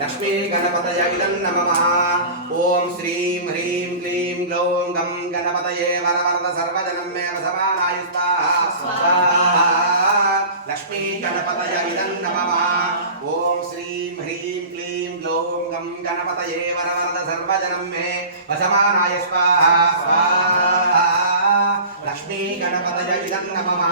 लक्ष्मी गणपतये इदं नमः ओम श्रीं ह्रीं क्लीं ग्लौं गं गणपतये वरवरद सर्वजनं मे वसमानाय स्वाहा लक्ष्मी गणपतये इदं नमः ओम श्रीं ह्रीं क्लीं ग्लौं गं गणपतये वरवरद सर्वजनं मे वसमानाय स्वाहा लक्ष्मी गणपतये इदं नमः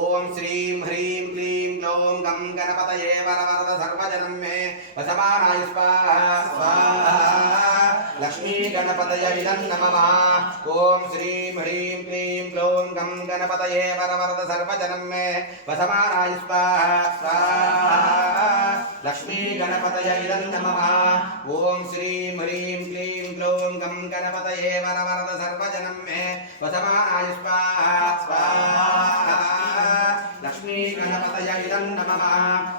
ओम श्रीं ह्रीं क्लीं ग्लौं गं गणपतये वरवरद सर्वजनं मे वसमानाय स्वाहा लक्ष्मी गणपतये इदं नमः ओम श्रीं ह्रीं क्लीं ग्लौं गं गणपतये वरवरद सर्वजनं मे वसमानाय स्वाहा लक्ष्मी गणपतये इदं नमः ओम श्रीं ह्रीं क्लीं ग्लौं गं गणपतये वरवरद सर्वजनं मे वसमानाय स्वाहा लक्ष्मी गणपतये इदं नमः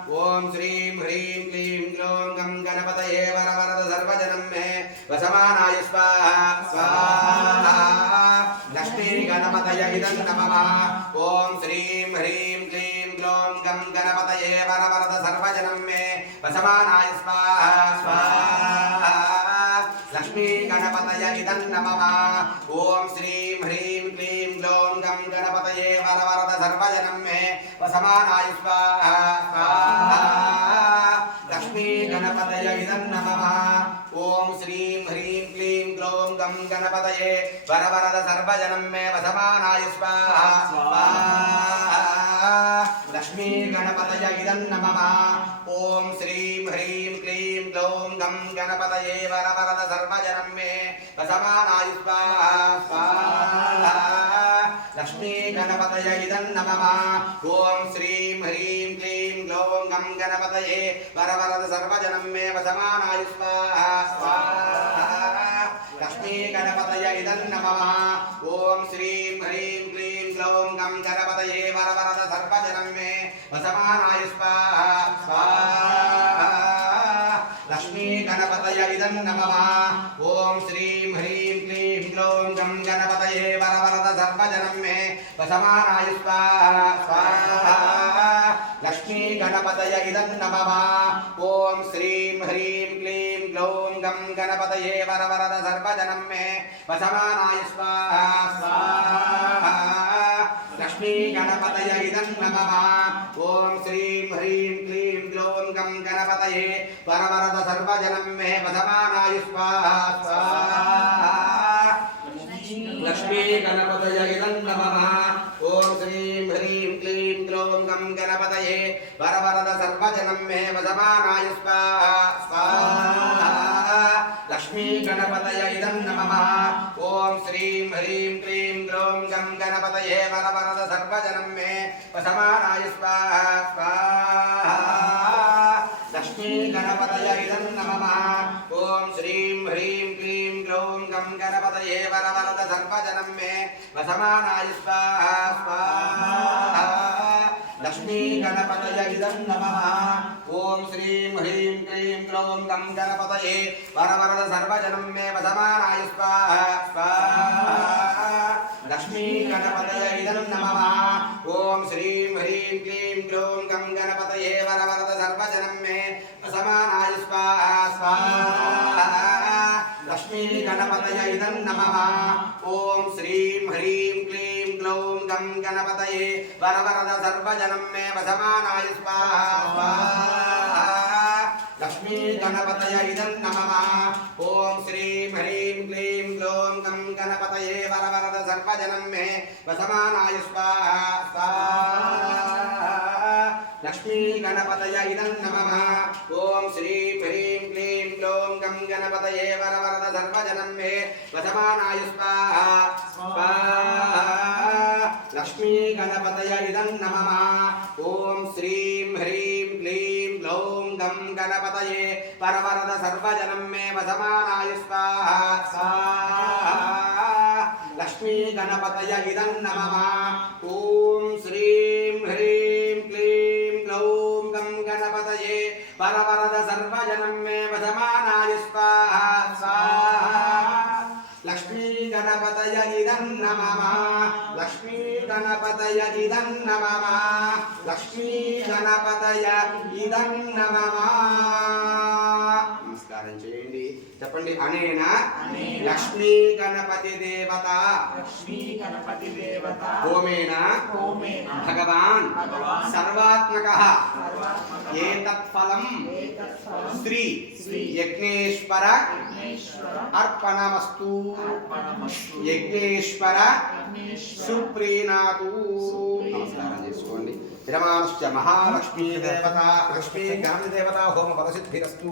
ओम श्रीं ह्रीं क्लीं ग्लौं गं गणपतये वरवरद सर्वजनं मे वसमानाय स्वाहा लक्ष्मी गणपतये इदं नमः ओम श्रीं ह्रीं क्लीं ग्लौं गं गणपतये वरवरद सर्वजनं मे वसमानाय स्वाहा लक्ष्मी गणपतये इदं नमः ओम श्रीं ह्रीं क्लीं ग्लौं गं गणपतये वरवरद सर्वजनं मे वसमानाय स्वाहा लक्ष्मी गणपतये इदं नमः ओम श्रीं ह्रीं क्लीं ग्लौं गं गणपतये वरवरद सर्वजनं मे वसमानाय स्वाहा लक्ष्मी गणपतये इदं नमः ओम श्रीं ह्रीं क्लीं ग्लौं गं गणपतये वरवरद सर्वजनं मे वसमानाय स्वाहा लक्ष्मी गणपतये इदं नमः ओम श्रीं ह्रीं क्लीं ग्लौं गं गणपतये वरवरद सर्वजनं मे वसमानाय स्वाहा लक्ष्मी गणपतये इदं नमः ओम श्रीं ह्रीं क्लीं ग्लौं गं गणपतये वरवरद सर्वजनं मे वसमानाय स्वाहा लक्ष्मी गणपतये इदं नमः ओम श्रीं ह्रीं क्लीं ग्लौं गं गणपतये वरवरद सर्वजनं मे वसमानाय स्वाहा लक्ष्मी गणपतये इदं नमः ओम श्रीं ह्रीं क्लीं ग्लौं गं गणपतये वरवरद सर्वजनं मे वसमानाय स्वाहा लक्ष्मी गणपतये इदं नमः ओम श्रीं ह्रीं क्लीं ग्लौं गं गणपतये वरवरद सर्वजनं मे वसमानाय स्वाहा लक्ष्मी गणपतये इदं नमः ओम श्रीं ह्रीं क्लीं ग्लौं गं गणपतये वरवरद सर्वजनं मे वसमानाय स्वाहा लक्ष्मी गणपतये इदं नमः ओम श्रीं ह्रीं क्लीं ग्लौं गं गणपतये वरवरद सर्वजनं मे वसमानाय स्वाहा लक्ष्मी गणपतये इदं नमः ओम श्रीं ह्रीं क्लीं ग्लौं गं गणपतये वरवरद सर्वजनं मे वसमानाय स्वाहा लक्ष्मी गणपतये इदं नमः ओम श्रीं ह्रीं क्लीं ग्लौं गं गणपतये वरवरद सर्वजनं मे वसमानाय स्वाहा लक्ष्मी गणपतये इदं नमः ओम श्रीं ह्रीं क्लीं ग्लौं गं गणपतये वरवरद सर्वजनं मे वसमानाय स्वाहा लक्ष्मी गणपतये इदं नमः ओम श्रीं ह्रीं क्लीं ग्लौं गं गणपतये वरवरद सर्वजनं मे वसमानाय स्वाहा लक्ष्मी गणपतये इदं नमः ओम श्रीं ह्रीं क्लीं ग्लौं गं गणपतये वरवरद सर्वजनं मे वसमानाय स्वाहा लक्ष्मी गणपतये इदं नमः ओम श्रीं ह्रीं क्लीं ग्लौं गं गणपतये वरवरद सर्वजनं मे वसमानाय स्वाहा लक्ष्मी गणपतये इदं नमः ओम श्रीं ह्रीं क्लीं ग्लौं गं गणपतये वरवरद सर्वजनं मे वसमानाय स्वाहा लक्ष्मी गणपतये इदं नमः ओम श्रीं ह्रीं क्लीं ग्लौं गं गणपतये वरवरद सर्वजनं मे वसमानाय स्वाहा लक्ष्मी गणपतये इदं नमः लक्ष्मी गणपतये इदं नमः लक्ष्मी गणपतये इदं नमः చెప్పండి అనేన లక్ష్మీ గణపతి దేవత హోమేన భగవాన్ సర్వాత్మకః ఏతత్ ఫలం శ్రీ యజ్ఞేశ్వర అర్పణమస్తు యజ్ఞేశ్వర సుప్రీణాతు. నమస్కారం చేసుకోండి. విరమాంశ్చ మహాలక్ష్మీ దేవత లక్ష్మీ గణపతి దేవత హోమ ఫలసిద్ధిరస్తు.